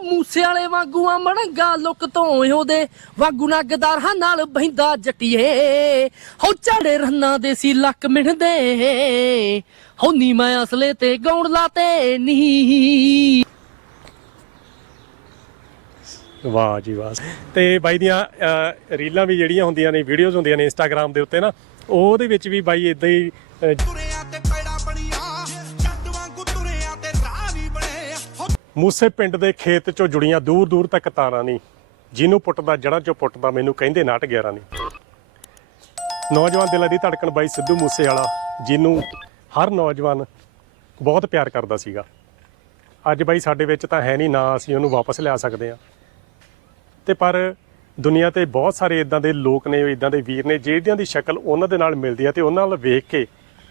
ਹੋ ਮੂਸੇ ਵਾਲੇ ਵਾਂਗੂ ਆ ਮਣੰਗਾ ਲੁੱਕ ਤੋਂ ਉਹਦੇ ਵਾਂਗੂ ਨਗਦਾਰਾਂ ਨਾਲ ਬਹਿੰਦਾ ਜੱਟੀਏ। ਹੋ ਝਾੜੇ ਰੰਨਾਂ ਦੇ ਸੀ ਲੱਕ ਮਿਣਦੇ। ਹੋ ਨੀ ਮੈਂ ਅਸਲੇ ਤੇ ਗਾਉਣ ਲਾਤੇ ਨੀ। ਵਾਹ ਜੀ ਵਾਹ। ਤੇ ਬਾਈ ਦੀਆਂ ਅਹ, ਰੀਲਾਂ ਵੀ ਜਿਹੜੀਆਂ ਹੁੰਦੀਆਂ ਨੇ ਵੀਡੀਓਜ਼ ਹੁੰਦੀਆਂ ਨੇ ਇੰਸਟਾਗ੍ਰam ਦੇ ਉੱਤੇ ਨਾ ਉਹਦੇ ਵਿੱਚ ਵੀ ਬਾਈ ਇਦਾਂ ਹੀ ਅਹ, ਤੁਰਿਆਂ ਮੂਸੇ ਪਿੰਡ ਦੇ ਖੇਤ ਚੋਂ ਜੁੜੀਆਂ ਦੂਰ ਦੂਰ ਤੱਕ ਤਾਰਾਂ ਨਹੀਂ ਜਿਹਨੂੰ ਪੁੱਟਦਾ ਜੜਾਂ ਚੋਂ ਪੁੱਟਦਾ, ਮੈਨੂੰ ਕਹਿੰਦੇ ਨਾਟ 11 ਨਹੀਂ ਨੌਜਵਾਨ ਦਿਲਾਂ ਦੀ ਧੜਕਣ ਬਾਈ ਸਿੱਧੂ ਮੂਸੇ ਵਾਲਾ ਜਿਹਨੂੰ ਹਰ ਨੌਜਵਾਨ ਬਹੁਤ ਪਿਆਰ ਕਰਦਾ ਸੀਗਾ। ਅੱਜ ਬਾਈ ਸਾਡੇ ਵਿੱਚ ਤਾਂ ਹੈ ਨਹੀਂ ਨਾ ਅਸੀਂ ਉਹਨੂੰ ਵਾਪਸ ਲਿਆ ਸਕਦੇ ਆ ਤੇ ਪਰ ਦੁਨੀਆ ਤੇ ਬਹੁਤ ਸਾਰੇ ਇਦਾਂ ਦੇ ਲੋਕ ਨੇ ਇਦਾਂ ਦੇ ਵੀਰ ਨੇ, ਜਿਹੜਿਆਂ ਦੀ ਸ਼ਕਲ ਉਹਨਾਂ ਦੇ ਨਾਲ ਮਿਲਦੀ ਆ ਤੇ ਉਹਨਾਂ ਨਾਲ ਵੇਖ ਕੇ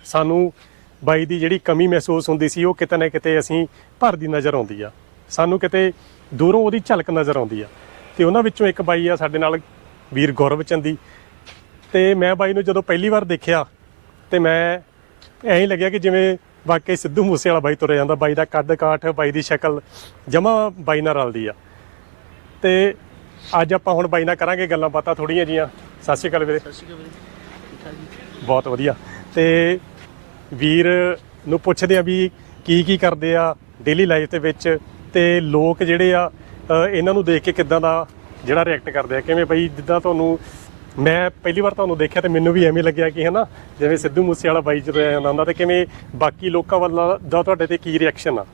ਸਾਨੂੰ ਬਾਈ ਦੀ ਜਿਹੜੀ ਕਮੀ ਮਹਿਸੂਸ ਹੁੰਦੀ ਸੀ ਉਹ ਕਿਤੇ ਨਾ ਕਿਤੇ ਅਸੀਂ ਭਰਦੀ ਨਜ਼ਰ ਆਉਂਦੀ ਆ। ਸਾਨੂੰ ਕਿਤੇ ਦੂਰੋਂ ਉਹਦੀ ਝਲਕ ਨਜ਼ਰ ਆਉਂਦੀ ਆ। ਤੇ ਉਹਨਾਂ ਵਿੱਚੋਂ ਇੱਕ ਬਾਈ ਆ ਸਾਡੇ ਨਾਲ ਵੀਰ ਗੌਰਵ ਚੰਦੀ। ਤੇ ਮੈਂ ਬਾਈ ਨੂੰ ਜਦੋਂ ਪਹਿਲੀ ਵਾਰ ਦੇਖਿਆ ਤੇ ਮੈਂ ਐਂ ਹੀ ਲੱਗਿਆ ਕਿ ਜਿਵੇਂ ਵਾਕਈ ਸਿੱਧੂ ਮੂਸੇ ਵਾਲਾ ਬਾਈ ਤੁਰਿਆ ਜਾਂਦਾ। ਬਾਈ ਦਾ ਕੱਦ ਕਾਠ ਬਾਈ ਦੀ ਸ਼ਕਲ ਜਮਾ ਬਾਈ ਨਾਲ ਰਲਦੀ ਆ। ਤੇ ਅੱਜ ਆਪਾਂ ਹੁਣ ਬਾਈ ਨਾਲ ਕਰਾਂਗੇ ਗੱਲਾਂ ਬਾਤਾਂ ਥੋੜੀਆਂ ਜੀਆਂ ਸਤਿ ਸ਼੍ਰੀ ਅਕਾਲ ਵੀਰੇ। ਬਹੁਤ ਵਧੀਆ। ਤੇ ਵੀਰ ਨੂੰ ਪੁੱਛਦੇ ਆ ਵੀ ਕੀ ਕੀ ਕਰਦੇ ਆ ਡੇਲੀ ਲਾਈਫ ਦੇ ਵਿੱਚ ਤੇ ਲੋਕ ਜਿਹੜੇ ਆ ਇਹਨਾਂ ਨੂੰ ਦੇਖ ਕੇ ਕਿੱਦਾਂ ਦਾ ਜਿਹੜਾ ਰਿਐਕਟ ਕਰਦੇ ਆ? ਕਿਵੇਂ ਬਈ ਜਿੱਦਾਂ ਤੁਹਾਨੂੰ ਮੈਂ ਪਹਿਲੀ ਵਾਰ ਤੁਹਾਨੂੰ ਦੇਖਿਆ ਤੇ ਮੈਨੂੰ ਵੀ ਐਵੇਂ ਲੱਗਿਆ ਕਿ ਹਨਾ, ਜਿਵੇਂ ਸਿੱਧੂ ਮੂਸੇ ਵਾਲਾ ਬਾਈ ਜਦੋਂ ਆਇਆ ਹੁੰਦਾ ਤੇ ਕਿਵੇਂ ਬਾਕੀ ਲੋਕਾਂ ਵੱਲ ਦਾ ਤੁਹਾਡੇ ਤੇ ਕੀ ਰਿਐਕਸ਼ਨ ਆ?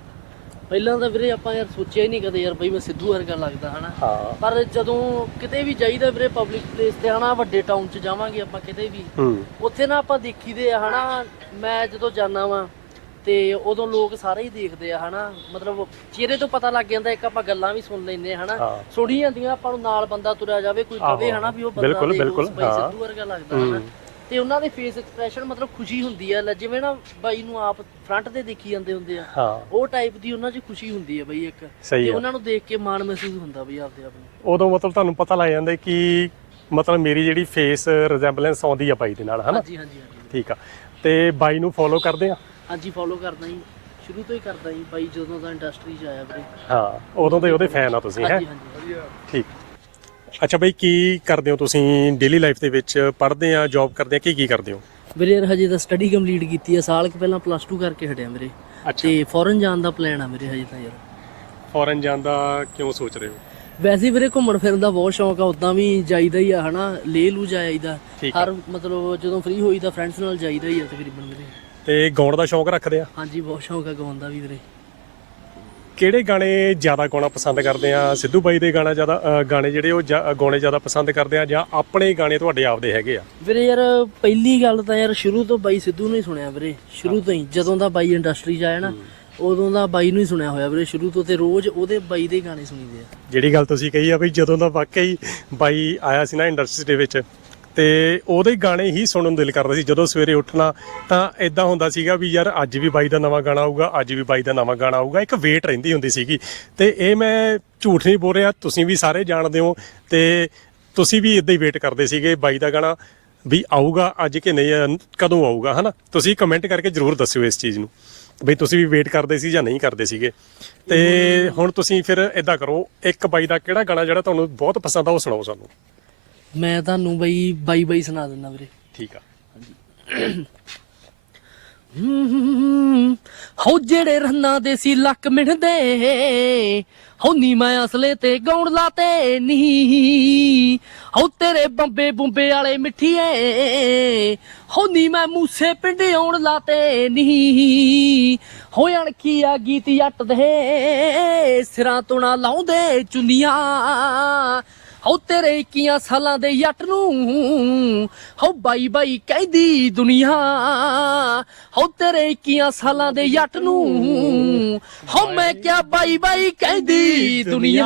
ਪਹਿਲਾਂ ਤਾਂ ਵੀਰੇ ਆਪਾਂ ਯਾਰ ਸੋਚਿਆ ਹੀ ਨਹੀਂ ਕਦੇ ਯਾਰ ਬਈ ਮੈਂ ਸਿੱਧੂ ਵਰਗਾ ਲੱਗਦਾ ਹਨਾ? ਹਾਂ। ਪਰ ਜਦੋਂ ਕਿਤੇ ਵੀ ਜਾਈਦਾ ਵੀਰੇ ਪਬਲਿਕ ਪਲੇਸ ਤੇ ਹਨਾ ਵੱਡੇ ਟਾਊਨ 'ਚ ਜਾਵਾਂਗੇ ਆਪਾਂ ਕਿਤੇ ਵੀ। ਉੱਥੇ ਨਾ ਆਪਾਂ ਦੇਖੀਦੇ ਆ ਹਨਾ ਮੈਂ ਜਦੋਂ ਜਾਣਾ ਵਾਂ ਤੇ ਉਦੋਂ ਲੋਕ ਸਾਰੇ ਹੀ ਦੇਖਦੇ ਆ ਹਨਾ? ਮਤਲਬ ਚਿਹਰੇ ਤੋਂ ਪਤਾ ਲੱਗ ਜਾਂਦਾ ਇੱਕ ਆਪਾਂ ਗੱਲਾਂ ਵੀ ਸੁਣ ਲੈਂਦੇ ਆ ਹਨਾ। ਸੁਣੀ ਜਾਂਦੀਆਂ ਆਪਾਂ ਨੂੰ ਨਾਲ ਬੰਦਾ ਤੁਰਿਆ ਜਾਵੇ ਕੋਈ। ਕਵੇ ਹਨਾ ਵੀ ਉਹ ਬੰਦਾ ਬਿਲਕੁਲ, ਬਿਲਕੁਲ। ਸਿੱਧੂ ਵਰਗਾ ਲੱਗਦਾ ਹਨਾ? ਤੇ ਉਹਨਾਂ ਦੇ ਫੇਸ ਐਕਸਪ੍ਰੈਸ਼ਨ ਮਤਲਬ ਖੁਸ਼ੀ ਹੁੰਦੀ ਆ ਲੈ ਜਿਵੇਂ ਨਾ ਬਾਈ ਨੂੰ ਆਪ ਫਰੰਟ ਤੇ ਦੇਖੀ ਜਾਂਦੇ ਹੁੰਦੇ ਆ ਹਾਂ। ਉਹ ਟਾਈਪ ਦੀ ਉਹਨਾਂ 'ਚ ਖੁਸ਼ੀ ਹੁੰਦੀ ਆ ਬਈ ਇੱਕ। ਸਹੀ ਤੇ ਆ। ਉਹਨਾਂ ਨੂੰ ਦੇਖ ਕੇ ਮਾਣ ਮਹਿਸੂਸ ਹੁੰਦਾ ਬਈ ਆਪਦੇ ਆਪ ਨੂੰ। ਉਦੋਂ ਮਤਲਬ ਤੁਹਾਨੂੰ ਪਤਾ ਲੱਗ ਜਾਂਦਾ ਕਿ ਮਤਲਬ ਮੇਰੀ ਜਿਹੜੀ ਫੇਸ ਰਿਜ਼ੈਂਬਲੈਂਸ ਆਉਂਦੀ ਆ ਬਾਈ ਦੇ ਨਾਲ ਹਨਾ? ਹਾਂਜੀ ਹਾਂਜੀ ਹਾਂਜੀ। ਠੀਕ ਆ। ਤੇ ਬਾਈ ਨੂੰ ਫੋਲੋ ਕਰਦੇ ਆ? ਹਾਂਜੀ ਫੋਲੋ ਕਰਦਾ ਜੀ। ਸ਼ੁਰੂ ਤੋਂ ਹੀ ਕਰਦਾ ਜੀ ਬਾਈ ਜਦੋਂ ਦਾ ਇੰਡਸਟਰੀ 'ਚ ਆਇਆ ਵੀਰੇ। ਹਾਂ ਉਦੋਂ ਦੇ ਉਹਦੇ ਫੈਨ ਆ ਤੁਸੀਂ ਹੈ? ਹਾਂਜੀ ਹਾਂਜੀ। ਠੀਕ। ਅੱਛਾ ਬਾਈ ਕੀ ਕਰਦੇ ਹੋ ਤੁਸੀਂ ਡੇਲੀ ਲਾਈਫ ਦੇ ਵਿੱਚ? ਪੜ੍ਹਦੇ ਆ ਜੌਬ ਕਰਦੇ ਆ ਕੀ ਕੀ ਕਰਦੇ ਹੋ? ਵੀਰੇ ਯਾਰ ਹਜੇ ਤਾਂ ਸਟੱਡੀ ਕੰਪਲੀਟ ਕੀਤੀ ਆ। ਸਾਲ ਕੁ ਪਹਿਲਾਂ ਪਲੱਸ 2 ਕਰਕੇ ਹਟਿਆ ਵੀਰੇ। ਅੱਛਾ। ਤੇ ਫੋਰਨ ਜਾਣ ਦਾ ਪਲਾਨ ਆ ਵੀਰੇ ਹਜੇ ਤਾਂ ਯਾਰ। ਫੋਰਨ ਜਾਣ ਦਾ ਕਿਉਂ ਸੋਚ ਰਹੇ ਹੋ? ਵੈਸੇ ਵੀਰੇ ਘੁੰਮਣ ਫਿਰਨ ਦਾ ਬਹੁਤ ਸ਼ੌਂਕ ਆ ਉਦਾਂ ਵੀ ਜਾਈਦਾ ਹੀ ਆ ਹਨਾ? ਲੇ ਲੂ ਜਾਈਦਾ। ਠੀਕ ਹਰ ਮਤਲਬ ਜਦੋਂ ਫ੍ਰੀ ਹੋਈਦਾ ਫਰੈਂਡਸ ਨਾਲ ਜਾਈਦਾ ਹੀ ਆ ਤਕਰੀਬਨ ਵੀਰੇ। ਤੇ ਗਾਉਣ ਦਾ ਸ਼ੌਂਕ ਰੱਖਦੇ ਆ? ਹਾਂਜੀ ਬਹੁਤ ਸ਼ੌਂਕ ਆ ਗਾਉਣ ਦਾ ਵੀ ਵੀਰੇ। ਕਿਹੜੇ ਗਾਣੇ ਜ਼ਿਆਦਾ ਗਾਉਣਾ ਪਸੰਦ ਕਰਦੇ ਆ? ਸਿੱਧੂ ਬਾਈ ਦੇ ਗਾਣਾ ਜ਼ਿਆਦਾ ਅ, ਗਾਣੇ ਜਿਹੜੇ ਉਹ ਗਾਉਣੇ ਜ਼ਿਆਦਾ ਪਸੰਦ ਕਰਦੇ ਆ ਜਾਂ ਆਪਣੇ ਗਾਣੇ ਤੁਹਾਡੇ ਆਪਦੇ ਹੈਗੇ ਆ? ਵੀਰੇ ਯਾਰ ਪਹਿਲੀ ਗੱਲ ਤਾਂ ਯਾਰ ਸ਼ੁਰੂ ਤੋਂ ਬਾਈ ਸਿੱਧੂ ਨੂੰ ਹੀ ਸੁਣਿਆ ਵੀਰੇ ਸ਼ੁਰੂ ਤੋਂ ਹੀ। ਜਦੋਂ ਦਾ ਬਾਈ ਇੰਡਸਟਰੀ 'ਚ ਆਇਆ ਨਾ ਉਦੋਂ ਦਾ ਬਾਈ ਨੂੰ ਹੀ ਸੁਣਿਆ ਹੋਇਆ ਵੀਰੇ ਸ਼ੁਰੂ ਤੋਂ ਤੇ ਰੋਜ਼ ਉਹਦੇ ਬਾਈ ਦੇ ਗਾਣੇ ਸੁਣੀਦੇ ਆ। ਜਿਹੜੀ ਗੱਲ ਤੁਸੀਂ ਕਹੀ ਆ ਵੀ ਜਦੋਂ ਦਾ ਵਾਕਈ ਬਾਈ ਆਇਆ ਸੀ ਨਾ ਇੰਡਸਟਰੀ ਦੇ ਵਿੱਚ ਤੇ ਉਹਦੇ ਗਾਣੇ ਹੀ ਸੁਣਨ ਨੂੰ ਦਿਲ ਕਰਦਾ ਸੀ। ਜਦੋਂ ਸਵੇਰੇ ਉੱਠਣਾ ਤਾਂ ਇਦਾਂ ਹੁੰਦਾ ਸੀਗਾ ਵੀ ਯਾਰ ਅੱਜ ਵੀ ਬਾਈ ਦਾ ਨਵਾਂ ਗਾਣਾ ਆਊਗਾ, ਅੱਜ ਵੀ ਬਾਈ ਦਾ ਨਵਾਂ ਗਾਣਾ ਆਊਗਾ। ਇੱਕ ਵੇਟ ਰਹਿੰਦੀ ਹੁੰਦੀ ਸੀਗੀ। ਤੇ ਇਹ ਮੈਂ ਝੂਠ ਨਹੀਂ ਬੋਲ ਰਿਹਾ, ਤੁਸੀਂ ਵੀ ਸਾਰੇ ਜਾਣਦੇ ਹੋ। ਤੇ ਤੁਸੀਂ ਵੀ ਇਦਾਂ ਹੀ ਵੇਟ ਕਰਦੇ ਸੀਗੇ ਬਾਈ ਦਾ ਗਾਣਾ ਵੀ ਆਊਗਾ ਅੱਜ ਕਿ ਨਹੀਂ ਕਦੋਂ ਆਊਗਾ, ਹਨਾ? ਤੁਸੀਂ ਕਮੈਂਟ ਕਰਕੇ ਜਰੂਰ ਦੱਸਿਓ ਇਸ ਚੀਜ਼ ਨੂੰ। ਬਈ ਤੁਸੀਂ ਵੀ ਵੇਟ ਕਰਦੇ ਸੀ ਜਾਂ ਨਹੀਂ ਕਰਦੇ ਸੀਗੇ। ਤੇ ਹੁਣ ਤੁਸੀਂ ਫਿਰ ਇਦਾਂ ਕਰੋ, ਇੱਕ ਬਾਈ ਦਾ ਕਿਹੜਾ ਗਾਣਾ ਜਿਹੜਾ ਤੁਹਾਨੂੰ ਬਹੁਤ ਪਸੰਦ ਆ, ਉਹ ਸੁਣਾਓ ਸਾਨੂੰ। ਮੈਂ ਤੁਹਾਨੂੰ ਬਈ ਬਾਈ ਬਾਈ ਸੁਣਾ ਦਿੰਦਾ ਵੀਰੇ। ਠੀਕ ਆ। ਹੋ ਜਿਹੜੇ ਰੰਨਾਂ ਦੇ ਸੀ ਲੱਕ ਮਿਣਦੇ ਹੋ ਨੀ ਮੈਂ ਅਸਲੇ ਤੇ ਗਾਉਣ ਲਾਤੇ ਨੀ ਹੋ ਤੇਰੇ ਬੰਬੇ ਬੁੰਬੇ ਵਾਲੇ ਮਿੱਠੀਏ ਹੋ ਨੀ ਮੈਂ ਮੂਸੇ ਪਿੰਡ ਆਉਣ ਲਾਤੇ ਨੀ ਹੋ ਅਣਖੀ ਆ ਗੀਤ ਜੱਟ ਦੇ ਸਿਰਾਂ ਤੋਂ ਨਾ ਲਾਉਂਦੇ ਚੁੰਨੀਆਂ ਹੋ ਤੇਰੇ 21 ਸਾਲਾਂ ਦੇ ਜੱਟ ਨੂੰ। ਹੋ ਬਾਈ ਬਾਈ ਕਹਿੰਦੀ ਦੁਨੀਆ। ਹੋ ਤੇਰੇ 21 ਸਾਲਾਂ ਦੇ ਜੱਟ ਨੂੰ। ਹੋ ਮੈਂ ਕਿਹਾ ਬਾਈ ਬਾਈ ਕਹਿੰਦੀ ਦੁਨੀਆ।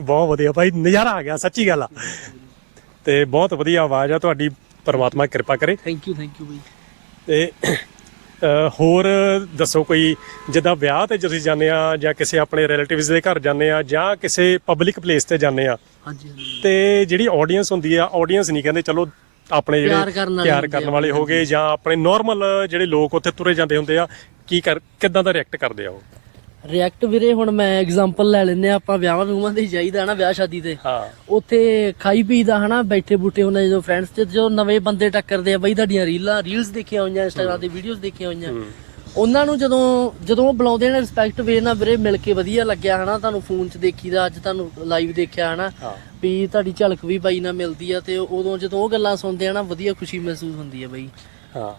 ਬਹੁਤ ਵਧੀਆ ਭਾਈ ਨਜ਼ਾਰਾ ਆ ਗਿਆ ਸੱਚੀ ਗੱਲ ਆ। ਤੇ ਬਹੁਤ ਵਧੀਆ ਆਵਾਜ਼ ਆ ਤੁਹਾਡੀ ਪਰਮਾਤਮਾ ਕਿਰਪਾ ਕਰੇ। ਥੈਂਕ ਯੂ ਥੈਂਕ ਯੂ ਬਾਈ। ਤੇ ਹੋਰ ਦੱਸੋ ਕੋਈ ਜਿੱਦਾਂ ਵਿਆਹ ਤੇ ਜਦੋਂ ਜਾਂਦੇ ਆ ਜਾਂ ਕਿਸੇ ਆਪਣੇ ਰਿਲੇਟਿਵਸ ਦੇ ਘਰ ਜਾਂਦੇ ਆ ਜਾਂ ਕਿਸੇ ਪਬਲਿਕ ਪਲੇਸ ਤੇ ਜਾਂਦੇ ਆ ਹਾਂਜੀ ਤੇ ਜਿਹੜੀ ਆਡੀਅנס ਹੁੰਦੀ ਆ ਆਡੀਅנס ਨਹੀਂ ਕਹਿੰਦੇ ਚਲੋ ਆਪਣੇ ਜਿਹੜੇ ਪਿਆਰ ਕਰਨ ਆ। ਵਾਲੇ ਹੋਗੇ ਜਾਂ ਆਪਣੇ ਨਾਰਮਲ ਜਿਹੜੇ ਲੋਕ ਉੱਥੇ ਤੁਰੇ ਜਾਂਦੇ ਹੁੰਦੇ ਆ ਕੀ ਕਰ ਕਿਦਾਂ ਦਾ ਰਿਐਕਟ ਕਰਦੇ ਆ ਉਹ ਰਿਐਕਟ ਵੀਰੇ ਹੁਣ ਮੈਂ ਐਗਜ਼ਾਮਪਲ ਲੈ ਲੈਨੇ ਆ ਆਪਾਂ ਵਿਆਹਾਂ ਵਿਆਹਾਂ ਤੇ ਜਾਈਦਾ ਨਾ ਵਿਆਹ ਸ਼ਾਦੀ ਤੇ। ਹਾਂ। ਉੱਥੇ ਖਾਈ ਪੀਦਾ ਹਨਾ ਬੈਠੇ ਬੂਟੇ ਹੁੰਦੇ ਜਦੋਂ ਫਰੈਂਡਸ ਤੇ ਜੋ ਨਵੇਂ ਬੰਦੇ ਟੱਕਰਦੇ ਆ ਬਈ ਤੁਹਾਡੀਆਂ ਰੀਲਾਂ ਰੀਲਸ ਦੇਖੀਆਂ ਹੋਈਆਂ ਇੰਸਟਾਗ੍ਰਾਮ ਤੇ ਵੀਡੀਓਜ਼ ਦੇਖੀਆਂ ਹੋਈਆਂ। ਉਹਨਾਂ ਨੂੰ ਜਦੋਂ ਜਦੋਂ ਉਹ ਬੁਲਾਉਂਦੇ ਨੇ ਰਿਸਪੈਕਟ ਵੇ ਨਾਲ ਵੀਰੇ ਮਿਲ ਕੇ ਵਧੀਆ ਲੱਗਿਆ ਹਨਾ ਤੁਹਾਨੂੰ ਫੋਨ 'ਚ ਦੇਖੀਦਾ ਅੱਜ ਤੁਹਾਨੂੰ ਲਾਈਵ ਦੇਖਿਆ ਹਨਾ ਵੀ ਤੁਹਾਡੀ ਝਲਕ ਵੀ ਬਾਈ ਨਾਲ ਮਿਲਦੀ ਆ ਤੇ ਉਦੋਂ ਜਦੋਂ ਉਹ ਗੱਲਾਂ ਸੁਣਦੇ ਆ ਨਾ ਵਧੀਆ ਖੁਸ਼ੀ ਮਹਿਸੂਸ ਹੁੰਦੀ ਆ ਬਈ। ਹਾਂ।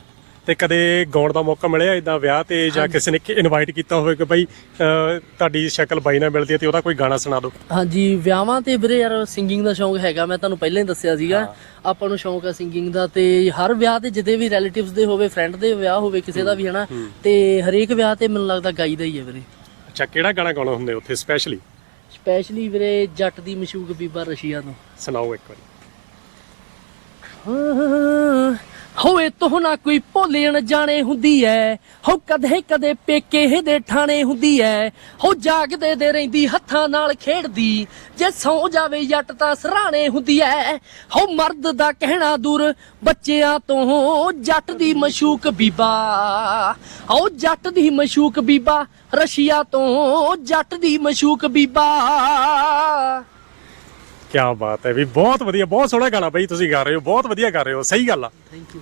ਤੇ ਕਦੇ ਗਾਉਣ ਦਾ ਮੌਕਾ ਮਿਲਿਆ ਇਦਾਂ ਵਿਆਹ ਤੇ ਜਾਂ ਕਿਸੇ ਨੇ ਇਨਵਾਈਟ ਕੀਤਾ ਹੋਵੇ ਕਿ ਭਾਈ ਅਹ, ਤੁਹਾਡੀ ਸ਼ਕਲ ਬਾਈ ਨਾਲ ਮਿਲਦੀ ਹੈ ਤੇ ਉਹਦਾ ਕੋਈ ਗਾਣਾ ਸੁਣਾ ਦਿਓ। ਹਾਂਜੀ ਵਿਆਹਾਂ ਤੇ ਵੀਰੇ ਯਾਰ ਸਿੰਗਿੰਗ ਦਾ ਸ਼ੌਂਕ ਹੈਗਾ ਮੈਂ ਤੁਹਾਨੂੰ ਪਹਿਲਾਂ ਹੀ ਦੱਸਿਆ ਸੀਗਾ। ਆਪਾਂ ਨੂੰ ਸ਼ੌਂਕ ਆ ਸਿੰਗਿੰਗ ਦਾ ਤੇ ਹਰ ਵਿਆਹ ਤੇ ਜਿੱਦੇ ਵੀ ਰਿਲੇਟਿਵਸ ਦੇ ਹੋਵੇ ਫਰੈਂਡ ਦੇ ਵਿਆਹ ਹੋਵੇ ਕਿਸੇ ਦਾ ਵੀ ਹਨਾ? ਤੇ ਹਰੇਕ ਵਿਆਹ ਤੇ ਮੈਨੂੰ ਲੱਗਦਾ ਗਾਈਦਾ ਹੀ ਹੈ ਵੀਰੇ। ਅੱਛਾ ਕਿਹੜਾ ਗਾਣਾ ਗਾਉਣਾ ਹੁੰਦੇ ਉੱਥੇ ਸਪੈਸ਼ਲੀ ਸਪੈਸ਼ਲੀ ਵੀਰੇ ਜੱਟ ਦੀ ਮਸ਼ੂਕ ਬੀਬਾ ਰਸ਼ੀਆ ਤੋਂ ਸੁਣਾਓ ਇੱਕ ਵਾਰੀ। ਹੋਵੇ ਤੋਂ ਕੋਈ ਭੋਲੇਣ ਜਾਣੇ ਹੁੰਦੀ ਐ। ਹੋ ਕਦੇ ਕਦੇ ਪੇਕੇ ਦੇ ਠਾਣੇ ਹੁੰਦੀ ਐ। ਹੋ ਜਾਗਦੇ ਦੇ ਰਹਿੰਦੀ ਹੱਥਾਂ ਨਾਲ ਖੇਡਦੀ, ਜੇ ਸੌ ਜਾਵੇ ਜੱਟ ਤਾਂ ਸਰਾਣੇ ਹੁੰਦੀ ਐ। ਹੋ ਮਰਦ ਦਾ ਕਹਿਣਾ ਦੂਰ, ਬੱਚਿਆਂ ਤੋਂ ਜੱਟ ਦੀ ਮਸ਼ੂਕ ਬੀਬਾ। ਹੋ ਜੱਟ ਦੀ ਮਸ਼ੂਕ ਬੀਬਾ, ਰਸ਼ੀਆ ਤੋਂ ਜੱਟ ਦੀ ਮਸ਼ੂਕ ਬੀਬਾ। ਕੀ ਬਾਤ ਹੈ ਵੀ ਬਹੁਤ ਵਧੀਆ ਬਹੁਤ ਸੋਹਣਾ ਗਾਣਾ ਬਾਈ ਤੁਸੀਂ ਗਾ ਰਹੇ ਹੋ ਬਹੁਤ ਵਧੀਆ ਗਾ ਰਹੇ ਹੋ ਸਹੀ ਗੱਲ ਆ। ਥੈਂਕ ਯੂ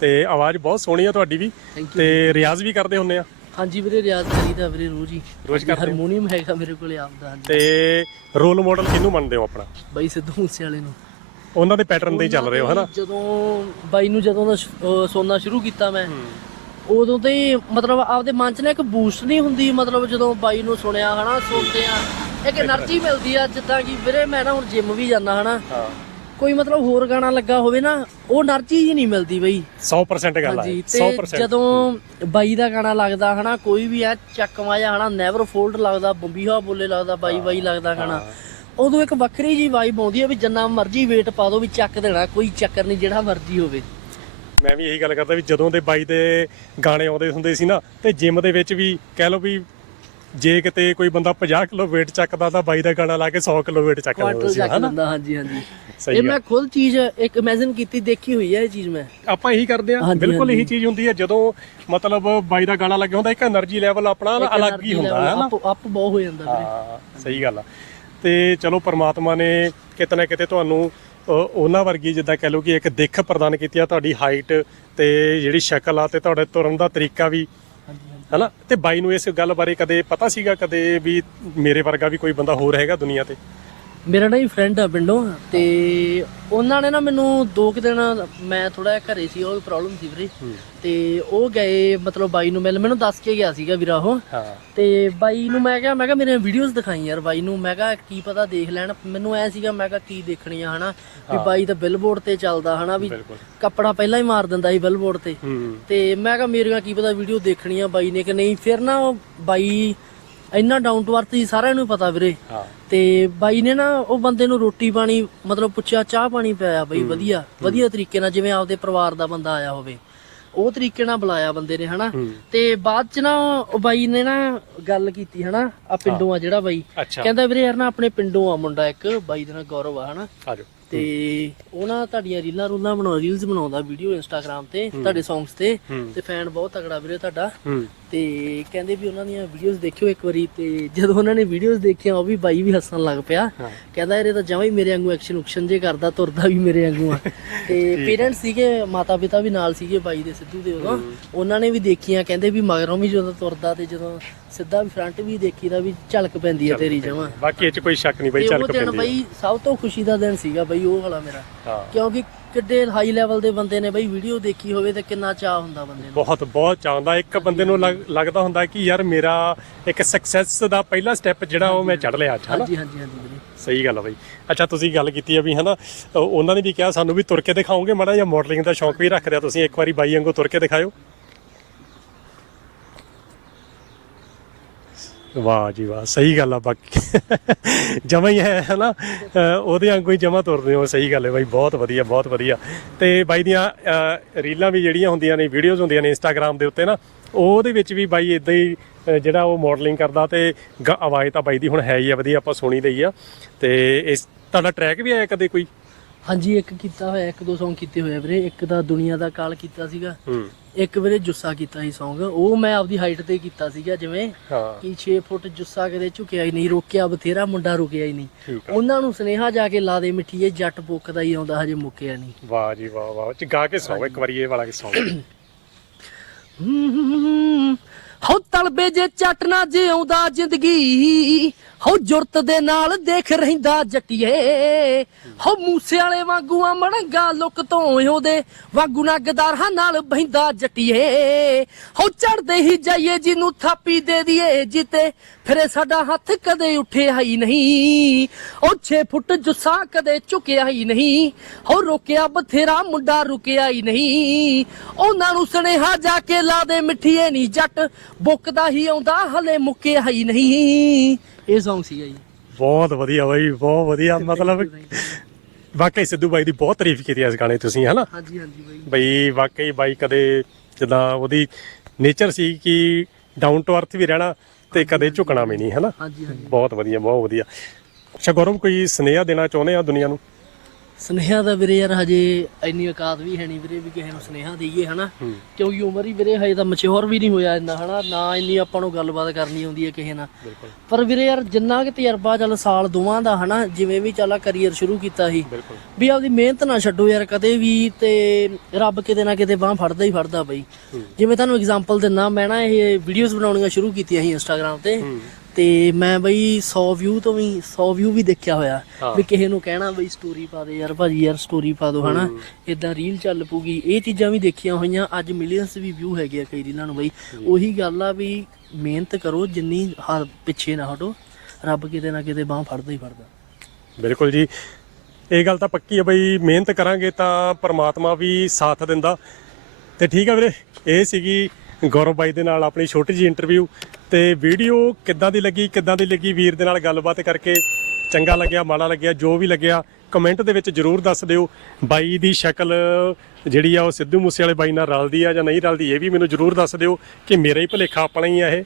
ਤੇ ਆਵਾਜ਼ ਬਹੁਤ ਸੋਹਣੀ ਆ ਤੁਹਾਡੀ ਵੀ Thank you. ਤੇ ਰਿਆਜ਼ ਵੀ ਕਰਦੇ ਹੁੰਦੇ ਆ। ਹਾਂਜੀ ਵੀਰੇ ਰਿਆਜ਼ ਕਰੀਦਾ ਵੀਰੇ ਰੋਜ਼ ਹੀ। ਰੋਜ਼ ਕਰਦੇ। ਹੋ? ਹਾਰਮੋਨੀਅਮ ਹੈਗਾ ਮੇਰੇ ਕੋਲੇ ਆਪਦਾ ਹਾਂਜੀ। ਤੇ ਰੋਲ ਮਾਡਲ ਕਿਹਨੂੰ ਮੰਨਦੇ ਹੋ ਆਪਣਾ? ਬਾਈ ਸਿੱਧੂ ਮੂਸੇ ਵਾਲੇ ਨੂੰ। ਉਹਨਾਂ ਦੇ ਪੈਟਰਨ ਤੇ ਹੀ ਚੱਲ ਰਹੇ ਹੋ ਹਨਾ? ਜਦੋਂ ਬਾਈ ਨੂੰ ਜਦੋਂ ਦਾ ਸ਼- ਅਹ ਸੋਨਾ ਸ਼ੁਰੂ ਕੀਤਾ ਮੈਂ ਉਦੋਂ ਤੇ ਮਤਲਬ ਆਪਦੇ ਮਨ 'ਚ ਨਾ ਇੱਕ ਬੂਸਟ ਨਹੀਂ ਹੁੰਦੀ ਮਤਲਬ ਜਦੋਂ ਬਾਈ ਨੂੰ ਸੁਣਿਆ ਹਨਾ ਸੁਣਦੇ ਆ। ਇੱਕ એનર્ਜੀ ਮਿਲਦੀ ਆ ਜਿੱਦਾਂ ਕਿ ਵੀਰੇ ਮੈਂ ਨਾ ਹੁਣ ਜਿਮ ਵੀ ਜਾਂਦਾ ਹਨਾ। ਕੋਈ ਮਤਲਬ ਹੋਰ ਗਾਣਾ ਲੱਗਾ ਹੋਵੇ ਨਾ ਉਹ એનર્ਜੀ ਹੀ ਨਹੀਂ ਮਿਲਦੀ ਬਈ। 100% ਗੱਲ ਆ ਜਦੋਂ ਬਾਈ ਦਾ ਗਾਣਾ ਲੱਗਦਾ ਹਨਾ ਕੋਈ ਵੀ ਆ ਚੱਕਵਾ ਜਾਂ ਹਨਾ ਨੈਵਰ ਫੋਲਡ ਲੱਗਦਾ ਬੰਬੀਹਾ ਬੋਲੇ ਲੱਗਦਾ ਬਾਈ ਬਾਈ ਲੱਗਦਾ ਗਾਣਾ ਉਦੋਂ ਇੱਕ ਵੱਖਰੀ ਜੀ ਵਾਈਬ ਆਉਂਦੀ ਹੈ ਵੀ ਜਿੰਨਾ ਮਰਜ਼ੀ weight ਪਾ ਦੋ ਵੀ ਚੱਕ ਦੇਣਾ ਕੋਈ ਚੱਕਰ ਨਹੀਂ ਜਿਹੜਾ ਮਰਜ਼ੀ ਹੋਵੇ। ਮੈਂ ਵੀ ਇਹੀ ਗੱਲ ਕਰਦਾ ਵੀ ਜਦੋਂ ਦੇ ਬਾਈ ਦੇ ਗਾਣੇ ਆਉਂਦੇ ਹੁੰਦੇ ਸੀ ਨਾ ਤੇ ਜਿਮ ਦੇ ਵਿੱਚ ਵੀ ਕਹਿ ਲਓ ਵੀ ਜੇ ਕਿਤੇ ਕੋਈ ਬੰਦਾ 50 ਕਿਲੋ weight ਚੱਕਦਾ ਤਾਂ ਬਾਈ ਦਾ ਗਾਣਾ ਲਾ ਕੇ 100 ਕਿਲੋ weight ਚੱਕ ਲੈਂਦਾ ਹਾਂਜੀ ਹਾਂਜੀ। ਸਹੀ ਇਹ ਗੱਲ। ਮੈਂ ਖੁਦ ਚੀਜ਼ ਇੱਕ ਇਮੇਜਿਨ ਕੀਤੀ ਦੇਖੀ ਹੋਈ ਹੈ ਇਹ ਚੀਜ਼ ਮੈਂ। ਆਪਾਂ ਇਹੀ ਕਰਦੇ ਆ ਬਿਲਕੁਲ ਇਹੀ ਚੀਜ਼ ਹੁੰਦੀ ਹੈ ਜਦੋਂ ਮਤਲਬ ਬਾਈ ਦਾ ਗਾਣਾ ਲੱਗਿਆ ਹੁੰਦਾ ਇੱਕ એનર્ਜੀ ਲੈਵਲ ਆਪਣਾ ਅਲੱਗ ਹੀ ਹੁੰਦਾ ਹੈ ਨਾ ਅਪ ਅਪ ਹੋ ਜਾਂਦਾ ਵੀਰੇ। ਹਾਂ ਸਹੀ ਗੱਲ ਆ। ਤੇ ਚਲੋ ਪ੍ਰਮਾਤਮਾ ਨੇ ਕਿਤੇ ਨਾ ਕਿਤੇ ਤੁਹਾਨੂੰ ਅ, ਉਹਨਾਂ ਵਰਗੀ ਜਿੱਦਾਂ ਕਹਿ ਲੋ ਕਿ ਇੱਕ ਦਿੱਖ ਪ੍ਰਦਾਨ ਕੀਤੀ ਆ ਤੁਹਾਡੀ ਹਾਈਟ ਤੇ ਜਿਹੜੀ ਸ਼ਕਲ ਆ ਤੇ ਤੁਹਾਡੇ ਤੁਰਨ ਦਾ ਤਰੀਕਾ ਵੀ। ਹਨਾ? ਤੇ ਬਾਈ ਨੂੰ ਇਸ ਗੱਲ ਬਾਰੇ ਕਦੇ ਪਤਾ ਸੀਗਾ? ਕਦੇ ਵੀ ਮੇਰੇ ਵਰਗਾ ਵੀ ਕੋਈ ਬੰਦਾ ਹੋਰ ਹੈਗਾ ਦੁਨੀਆ ਤੇ? ਮੇਰਾ ਨਾ ਹੀ ਫਰੈਂਡ ਆ ਪਿੰਡੋਂ ਤੇ ਉਹਨਾਂ ਨੇ ਨਾ ਮੈਨੂੰ ਦੋ ਕੁ ਦਿਨ ਮੈਂ ਥੋੜਾ ਜਿਹਾ ਘਰੇ ਸੀ ਉਹ ਪ੍ਰੋਬਲਮ ਸੀ ਵੀਰੇ। ਤੇ ਉਹ ਗਏ ਮਤਲਬ ਬਾਈ ਨੂੰ ਮਿਲ ਮੈਨੂੰ ਦੱਸ ਕੇ ਗਿਆ ਸੀਗਾ ਵੀਰਾ ਉਹ। ਹਾਂ। ਤੇ ਬਾਈ ਨੂੰ ਮੈਂ ਕਿਹਾ ਮੈਂ ਕਿਹਾ ਮੇਰੇ ਵੀਡੀਓਜ਼ ਦਿਖਾਈ ਯਾਰ ਬਾਈ ਨੂੰ। ਮੈਂ ਕਿਹਾ ਕੀ ਪਤਾ ਦੇਖ ਲੈਣ। ਮੈਨੂੰ ਐ ਸੀਗਾ ਮੈਂ ਕਿਹਾ ਕੀ ਦੇਖਣੀ ਆ ਹਨਾ? ਵੀ ਬਾਈ ਤਾਂ ਬਿਲਬੋਰਡ ਤੇ ਚੱਲਦਾ ਹਨਾ? ਵੀ ਕੱਪੜਾ ਪਹਿਲਾਂ ਹੀ ਮਾਰ ਦਿੰਦਾ ਸੀ ਬਿਲਬੋਰਡ ਤੇ। ਤੇ ਮੈਂ ਕਿਹਾ ਮੇਰੀਆਂ ਕੀ ਪਤਾ ਵੀਡੀਓ ਦੇਖਣੀ ਆ ਬਾਈ ਨੇ ਕਿ ਨਹੀਂ। ਫਿਰ ਨਾ ਉਹ ਬਾਈ ਇੰਨਾ ਡਾਊਨ ਟੂ ਅਰਥ ਸੀ ਸਾਰਿਆਂ ਨੂੰ ਪਤਾ ਵੀਰੇ। ਹਾਂ। ਤੇ ਬਾਈ ਨੇ ਨਾ ਉਹ ਬੰਦੇ ਨੂੰ ਰੋਟੀ ਪਾਣੀ ਮਤਲਬ ਪੁੱਛਿਆ ਚਾਹ ਪਾਣੀ ਪਿਆਇਆ ਬਈ ਵਧੀਆ ਵਧੀਆ ਤਰੀਕੇ ਨਾਲ ਜਿਵੇਂ ਆਪਦੇ ਪਰਿਵਾਰ ਦਾ ਬੰਦਾ ਆਇਆ ਹੋਵੇ। ਉਹ ਤਰੀਕੇ ਨਾਲ ਬੁਲਾਇਆ ਬੰਦੇ ਨੇ ਹਨਾ। ਤੇ ਬਾਅਦ ਚ ਨਾ ਉਹ ਬਾਈ ਨੇ ਨਾ ਗੱਲ ਕੀਤੀ ਹਨਾ ਆ ਪਿੰਡੋਂ ਆ ਜਿਹੜਾ ਬਾਈ। ਕਹਿੰਦਾ ਵੀਰੇ ਯਾਰ ਨਾ ਆਪਣੇ ਪਿੰਡੋਂ ਆ ਮੁੰਡਾ ਇੱਕ ਬਾਈ ਦਾ ਨਾਂ ਗੌਰਵ ਆ ਹਨਾ। ਆਜੋ ਤੇ ਉਹ ਨਾ ਤੁਹਾਡੀਆਂ ਰੀਲਾਂ ਰੂਲਾਂ ਬਣਾ ਰੀਲਸ ਬਣਾਉਂਦਾ ਵੀਡੀਓ ਇੰਸਟਾਗ੍ਰam ਤੇ ਤੁਹਾਡੇ ਸੌਂਗਸ ਤੇ। ਤੇ ਫੈਨ ਬਹੁਤ ਤਗੜਾ ਵੀਰੇ ਤੁਹਾਡਾ। ਤੇ ਕਹਿੰਦੇ ਵੀ ਉਹਨਾਂ ਦੀਆਂ ਵੀਡੀਓਜ਼ ਦੇਖਿਓ ਇੱਕ ਵਾਰੀ ਤੇ ਜਦੋਂ ਉਹਨਾਂ ਨੇ ਵੀਡੀਓਜ਼ ਦੇਖੀਆਂ ਉਹ ਵੀ ਬਾਈ ਵੀ ਹੱਸਣ ਲੱਗ ਪਿਆ। ਕਹਿੰਦਾ ਇਹ ਤਾਂ ਜਮਾਂ ਹੀ ਮੇਰੇ ਵਾਂਗੂ ਐਕਸ਼ਨ ਉਕਸ਼ਨ ਜੇ ਕਰਦਾ ਤੁਰਦਾ ਵੀ ਮੇਰੇ ਵਾਂਗੂ ਆ। ਤੇ ਪੇਰੈਂਟਸ ਸੀਗੇ ਮਾਤਾ ਪਿਤਾ ਵੀ ਨਾਲ ਸੀਗੇ ਬਾਈ ਦੇ ਸਿੱਧੂ ਦੇ ਉਦੋਂ। ਉਹਨਾਂ ਨੇ ਵੀ ਦੇਖੀਆਂ ਕਹਿੰਦੇ ਵੀ ਮਗਰੋਂ ਵੀ ਜਦੋਂ ਤੁਰਦਾ ਤੇ ਜਦੋਂ ਸਿੱਧਾ ਵੀ ਫਰੰਟ ਵੀ ਦੇਖੀਦਾ ਵੀ ਝਲਕ ਪੈਂਦੀ ਆ ਤੇਰੀ ਜਮਾਂ। ਬਾਕੀ ਇਹ ਚ ਕੋਈ ਸ਼ੱਕ ਨਹੀਂ ਬਈ ਉਹ ਝਲਕ ਦਿਨ ਪੈਂਦੀ ਬਈ ਸਭ ਤੋਂ ਖੁਸ਼ੀ ਦਾ ਦਿਨ ਸੀਗਾ ਬਈ। ਉਹ ਵਾਲਾ ਮੇਰਾ। ਹਾਂ। ਕਿਉਂਕਿ ਕਿੱਡੇ ਹਾਈ ਲੈਵਲ ਦੇ ਬੰਦੇ ਨੇ ਬਈ ਵੀਡੀਓ ਦੇਖੀ ਹੋਵੇ ਤੇ ਕਿੰਨਾ ਚਾਹ ਹੁੰਦਾ ਬੰਦੇ ਨੂੰ। ਬਹੁਤ ਬਹੁਤ ਚਾਹੁੰਦਾ ਇੱਕ ਬੰਦੇ ਨੂੰ ਲੱਗ- ਲੱਗਦਾ ਹੁੰਦਾ ਕਿ ਯਾਰ ਮੇਰਾ ਇੱਕ ਸਕਸੈਸ ਦਾ ਪਹਿਲਾ ਸਟੈਪ ਜਿਹੜਾ ਉਹ ਮੈਂ ਚੜ ਲਿਆ ਅੱਜ ਹਨਾ? ਹਾਂਜੀ ਹਾਂਜੀ ਹਾਂਜੀ ਵੀਰੇ। ਸਹੀ ਗੱਲ ਆ ਬਈ। ਅੱਛਾ ਤੁਸੀਂ ਗੱਲ ਕੀਤੀ ਆ ਵੀ ਹਨਾ ਅ, ਉਹਨਾਂ ਨੇ ਵੀ ਕਿਹਾ ਸਾਨੂੰ ਵੀ ਤੁਰ ਕੇ ਦਿਖਾਓਗੇ ਮਾੜਾ ਜਾਂ ਮਾਡਲਿੰਗ ਦਾ ਸ਼ੌਂਕ ਵੀ ਰੱਖਦੇ ਆ ਤੁਸੀਂ ਇੱਕ ਵਾਰੀ ਬਾਈ ਵਾਂਗੂ ਤੁਰ ਕੇ ਦਿਖਾਇਓ। ਵਾਹ ਜੀ ਵਾਹ, ਸਹੀ ਗੱਲ ਆ ਬਾਕੀ। ਜਮਾ ਹੀ ਹੈ, ਹਨਾ? ਉਹਦੇ ਵਾਂਗੂ ਹੀ ਜਮਾ ਤੁਰਦੇ ਹੋ, ਸਹੀ ਗੱਲ ਹੈ ਬਾਈ, ਬਹੁਤ ਵਧੀਆ ਬਹੁਤ ਵਧੀਆ। ਤੇ ਬਾਈ ਦੀਆਂ ਰੀਲਾਂ ਵੀ ਜਿਹੜੀਆਂ ਹੁੰਦੀਆਂ ਨੇ ਵੀਡੀਓਜ਼ ਹੁੰਦੀਆਂ ਨੇ ਇੰਸਟਾਗ੍ਰam ਦੇ ਉੱਤੇ ਨਾ, ਉਹਦੇ ਵਿੱਚ ਵੀ ਬਾਈ ਇਦਾਂ ਹੀ ਜਿਹੜਾ ਉਹ ਮਾਡਲਿੰਗ ਕਰਦਾ ਤੇ ਗ- ਆਵਾਜ਼ ਤਾਂ ਬਾਈ ਦੀ ਹੁਣ ਹੈ ਹੀ ਆ, ਵਧੀਆ ਆਪਾਂ ਸੁਣੀ ਲਈ ਆ। ਤੇ ਇਸ, ਤੁਹਾਡਾ ਟਰੈਕ ਵੀ ਆਇਆ ਕਦੇ ਕੋਈ? ਹਾਂਜੀ ਇੱਕ ਕੀਤਾ ਹੋਇਆ ਇੱਕ ਦੋ Song ਕੀਤੇ ਹੋਏ ਆ ਵੀਰੇ। ਇੱਕ ਤਾਂ ਦੁਨੀਆ ਦਾ ਕਾਲ ਕੀਤਾ ਸੀਗਾ। ਹੂੰ। ਇੱਕ ਵੀਰੇ ਜੁੱਸਾ ਕੀਤਾ ਸੀ Song ਉਹ ਮੈਂ ਆਪਦੀ ਹਾਈਟ ਤੇ ਕੀਤਾ ਸੀਗਾ ਜਿਵੇਂ ਹਾਂ। ਕਿ 6 ਫੁੱਟ ਜੁੱਸਾ ਕਦੇ ਝੁਕਿਆ ਹੀ ਨਹੀਂ ਰੋਕਿਆ ਬਥੇਰਾ ਮੁੰਡਾ ਰੁਕਿਆ ਹੀ ਨਹੀਂ। ਠੀਕ ਆ। ਉਹਨਾਂ ਨੂੰ ਸੁਨੇਹਾ ਜਾ ਕੇ ਲਾ ਦੇ ਮਿੱਠੀਏ ਜੱਟ ਪੁੱਕਦਾ ਹੀ ਆਉਂਦਾ ਹਜੇ ਮੁੱਕਿਆ ਨਹੀਂ। ਵਾਹ ਜੀ ਵਾਹ ਵਾਹ। ਚ ਗਾ ਕੇ ਸੁਣਾਓ ਇੱਕ ਵਾਰੀ ਇਹ ਵਾਲਾ ਕੇ ਸੁਣਾਓ ਹਮ, ਹਉ ਤਲਬੇ ਜੇ ਚੱਟ ਨਾ ਜਿਉਂਦਾ ਜ਼ਿੰਦਗੀ। ਹਉ ਜੁਰਤ ਦੇ ਨਾਲ ਦੇਖ ਰਹਿੰਦਾ ਜੱਟੀਏ। ਹਉ ਮੂਸੇ ਵਾਲੇ ਵਾਂਗੂ ਆ ਮਣੰਗਾ ਲੁੱਕ ਤੋਂ ਉਹਦੇ ਵਾਂਗੂ ਨਾ ਗਦਾਰਾਂ ਨਾਲ ਬਹਿੰਦਾ ਜੱਟੀਏ। ਹਉ ਚੜਦੇ ਹੀ ਜਾਈਏ ਜਿਹਨੂੰ ਥਾਪੀ ਦੇ ਦਈਏ ਜਿੱਤੇ ਫਿਰੇ ਸਾਡਾ ਹੱਥ ਕਦੇ ਉੱਠਿਆ ਹੀ ਨਹੀਂ। ਉਹ 6 ਫੁੱਟ ਜੁੱਸਾ ਕਦੇ ਝੁਕਿਆ ਹੀ ਨਹੀਂ। ਹੋ ਰੋਕਿਆ ਬਥੇਰਾ ਮੁੰਡਾ ਰੁਕਿਆ ਹੀ ਨਹੀਂ। ਉਹਨਾਂ ਨੂੰ ਸੁਨੇਹਾ ਜਾ ਕੇ ਲਾ ਦੇ ਮਿੱਠੀਏ ਨਹੀਂ ਜੱਟ। ਬੁੱਕਦਾ ਹੀ ਆਉਂਦਾ, ਹਲੇ ਮੁੱਕਿਆ ਹੀ ਨਹੀਂ। ਇਹ Song ਸੀਗਾ ਜੀ। ਬਹੁਤ ਵਧੀਆ ਬਾਈ ਬਹੁਤ ਵਧੀਆ। ਮਤਲਬ ਵਾਕਈ ਸਿੱਧੂ ਬਾਈ ਦੀ ਬਹੁਤ ਤਾਰੀਫ ਕੀਤੀ ਇਸ ਗਾਣੇ ਤੁਸੀਂ ਹਨਾ? ਹਾਂਜੀ ਹਾਂਜੀ ਬਾਈ। ਬਈ ਵਾਕਈ ਬਾਈ ਕਦੇ ਜਿੱਦਾਂ ਉਹਦੀ ਨੇਚਰ ਸੀ ਕਿ ਡਾਊਨ ਟੂ ਅਰਥ ਵੀ ਰਹਿਣਾ ਤੇ ਕਦੇ ਝੁਕਣਾ ਵੀ ਨਹੀਂ ਹਨਾ? ਹਾਂਜੀ ਹਾਂਜੀ। ਬਹੁਤ ਵਧੀਆ ਬਹੁਤ ਵਧੀਆ। ਅੱਛਾ ਗੌਰਵ ਕੋਈ ਸੁਨੇਹਾ ਦੇਣਾ ਚਾਹੁੰਦੇ ਆ ਦੁਨੀਆ ਨੂੰ? ਸੁਨੇਹਾ ਦਾ ਵੀਰੇ ਯਾਰ ਹਜੇ ਇੰਨੀ ਔਕਾਤ ਵੀ ਹੈ ਨਹੀਂ ਵੀਰੇ ਵੀ ਕਿਸੇ ਨੂੰ ਸੁਨੇਹਾ ਦੇਈਏ ਹਨਾ? ਕਿਉਂਕਿ ਉਮਰ ਹੀ ਵੀਰੇ ਹਜੇ ਤਾਂ ਮੈਚੁਰ ਵੀ ਨਹੀਂ ਹੋਇਆ ਇੰਨਾ ਹਨਾ? ਨਾ ਇੰਨੀ ਆਪਾਂ ਨੂੰ ਗੱਲਬਾਤ ਕਰਨੀ ਆਉਂਦੀ ਹੈ ਕਿਸੇ ਨਾਲ। ਪਰ ਵੀਰੇ ਯਾਰ ਜਿੰਨਾ ਕਿ ਤਜਰਬਾ ਚੱਲ ਸਾਲ ਦੋਵਾਂ ਦਾ ਹਨਾ? ਜਿਵੇਂ ਵੀ ਚੱਲ ਕਰੀਅਰ ਸ਼ੁਰੂ ਕੀਤਾ ਸੀ। ਵੀ ਆਪਦੀ ਮਿਹਨਤ ਨਾ ਛੱਡੋ ਯਾਰ ਕਦੇ ਵੀ ਤੇ ਰੱਬ ਕਿਤੇ ਨਾ ਕਿਤੇ ਬਾਹ ਫੜਦਾ ਹੀ ਫੜਦਾ ਬਈ। ਜਿਵੇਂ ਤੁਹਾਨੂੰ ਐਗਜ਼ਾਮਪਲ ਦਿੰਨਾ ਮੈਂ ਨਾ ਇਹ ਵੀਡੀਓਜ਼ ਬਣਾਉਣੀਆਂ ਸ਼ੁਰੂ ਕੀਤੀਆਂ ਸੀ ਇੰਸਟਾਗ੍ਰam ਤੇ। ਤੇ ਮੈਂ ਬਈ 100 ਵਿਊ ਤੋਂ ਵੀ 100 ਵਿਊ ਵੀ ਦੇਖਿਆ ਹੋਇਆ। ਵੀ ਕਿਸੇ ਨੂੰ ਕਹਿਣਾ ਬਈ ਸਟੋਰੀ ਪਾ ਦੇ ਯਾਰ ਭਾਜੀ ਯਾਰ ਸਟੋਰੀ ਪਾ ਦਿਓ ਹਨਾ। ਇਦਾਂ ਰੀਲ ਚੱਲ ਪੂਗੀ ਇਹ ਚੀਜ਼ਾਂ ਵੀ ਦੇਖੀਆਂ ਹੋਈਆਂ ਅੱਜ ਮਿਲੀਅਨਸ ਵੀ ਵਿਊ ਹੈਗੇ ਆ ਕਈ ਰੀਲਾਂ ਨੂੰ ਬਈ। ਉਹੀ ਗੱਲ ਆ ਵੀ ਮਿਹਨਤ ਕਰੋ ਜਿੰਨੀ ਹਾ- ਪਿੱਛੇ ਨਾ ਹਟੋ। ਰੱਬ ਕਿਤੇ ਨਾ ਕਿਤੇ ਬਾਹ ਫੜਦਾ ਹੀ ਫੜਦਾ। ਬਿਲਕੁਲ ਜੀ। ਇਹ ਗੱਲ ਤਾਂ ਪੱਕੀ ਹੈ ਬਈ ਮਿਹਨਤ ਕਰਾਂਗੇ ਤਾਂ ਪ੍ਰਮਾਤਮਾ ਵੀ ਸਾਥ ਦਿੰਦਾ। ਤੇ ਠੀਕ ਹੈ ਵੀਰੇ ਇਹ ਸੀਗੀ ਗੌਰਵ ਬਾਈ ਦੇ ਨਾਲ ਆਪਣੀ ਛੋਟੀ ਜਿਹੀ ਇੰਟਰਵਿਊ ਤੇ ਵੀਡੀਓ ਕਿੱਦਾਂ ਦੀ ਲੱਗੀ, ਕਿੱਦਾਂ ਦੀ ਲੱਗੀ? ਵੀਰ ਦੇ ਨਾਲ ਗੱਲਬਾਤ ਕਰਕੇ ਚੰਗਾ ਲੱਗਿਆ, ਮਾੜਾ ਲੱਗਿਆ, ਜੋ ਵੀ ਲੱਗਿਆ, ਕਮੈਂਟ ਦੇ ਵਿੱਚ ਜਰੂਰ ਦੱਸ ਦਿਓ। ਬਾਈ ਦੀ ਸ਼ਕਲ ਜਿਹੜੀ ਆ, ਉਹ ਸਿੱਧੂ ਮੂਸੇ ਵਾਲੇ ਬਾਈ ਨਾਲ ਰਲਦੀ ਆ ਜਾਂ ਨਹੀਂ ਰਲਦੀ, ਇਹ ਵੀ ਮੈਨੂੰ ਜਰੂਰ ਦੱਸ ਦਿਓ ਕਿ ਮੇਰਾ ਹੀ ਭੁਲੇਖਾ ਆਪਣਾ ਹੀ ਆ ਇਹ।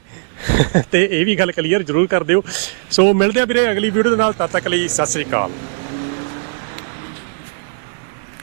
ਤੇ ਇਹ ਵੀ ਗੱਲ ਕਲੀਅਰ ਜਰੂਰ ਕਰ ਦਿਓ। ਸੋ ਮਿਲਦੇ ਆ ਵੀਰੇ ਅਗਲੀ ਵੀਡੀਓ ਦੇ ਨਾਲ, ਤਦ ਤੱਕ ਲਈ ਸਤਿ ਸ੍ਰੀ ਅਕਾਲ।